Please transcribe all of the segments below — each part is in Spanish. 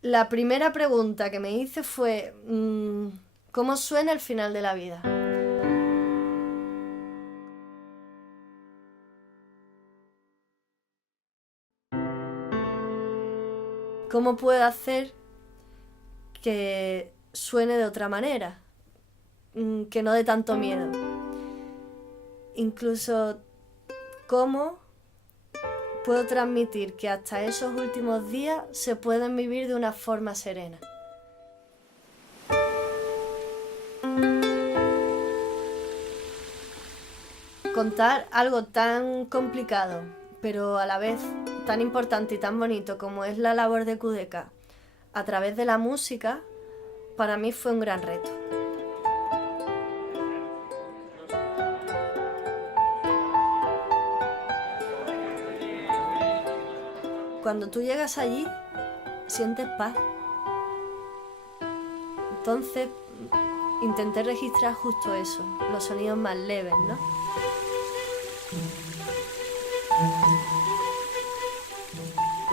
La primera pregunta que me hice fue, ¿cómo suena el final de la vida? ¿Cómo puedo hacer que suene de otra manera? Que no dé tanto miedo. Incluso, ¿cómo puedo transmitir que hasta esos últimos días se pueden vivir de una forma serena? Contar algo tan complicado, pero a la vez tan importante y tan bonito como es la labor de Kudeka a través de la música, para mí fue un gran reto. Cuando tú llegas allí, sientes paz. Entonces, intenté registrar justo eso, los sonidos más leves, ¿no?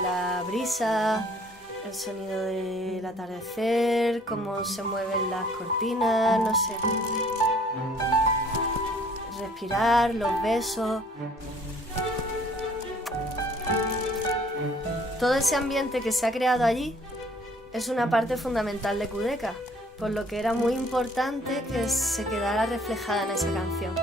La brisa, el sonido del atardecer, cómo se mueven las cortinas, no sé. Respirar, los besos. Todo ese ambiente que se ha creado allí es una parte fundamental de Kudeka, por lo que era muy importante que se quedara reflejada en esa canción.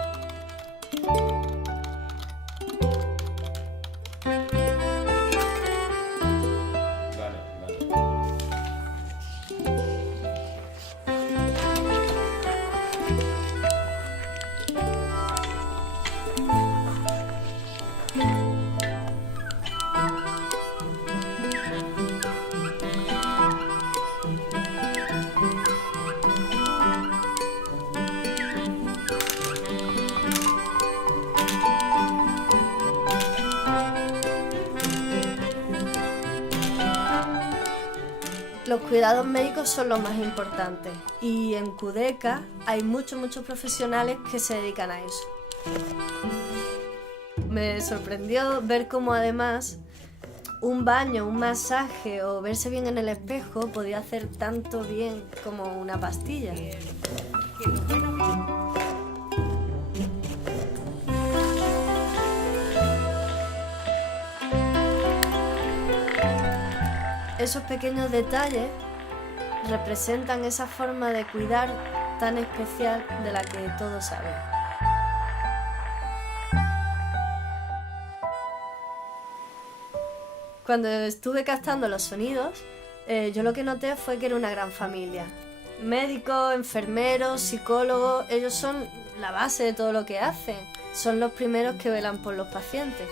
Los cuidados médicos son los más importantes y en Kudeka hay muchos profesionales que se dedican a eso. Me sorprendió ver cómo además un baño, un masaje o verse bien en el espejo podía hacer tanto bien como una pastilla. Esos pequeños detalles representan esa forma de cuidar tan especial de la que todos saben. Cuando estuve captando los sonidos, yo lo que noté fue que era una gran familia. Médicos, enfermeros, psicólogos, ellos son la base de todo lo que hacen. Son los primeros que velan por los pacientes.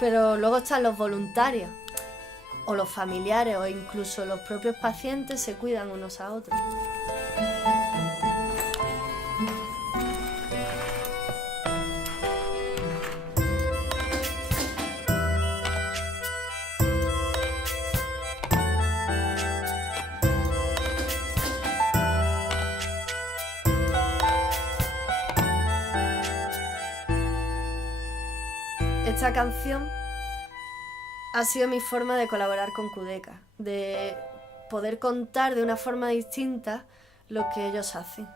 Pero luego están los voluntarios, o los familiares, o incluso los propios pacientes se cuidan unos a otros. Esta canción ha sido mi forma de colaborar con Kudeka, de poder contar de una forma distinta lo que ellos hacen.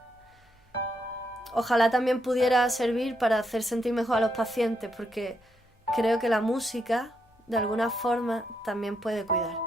Ojalá también pudiera servir para hacer sentir mejor a los pacientes, porque creo que la música, de alguna forma, también puede cuidar.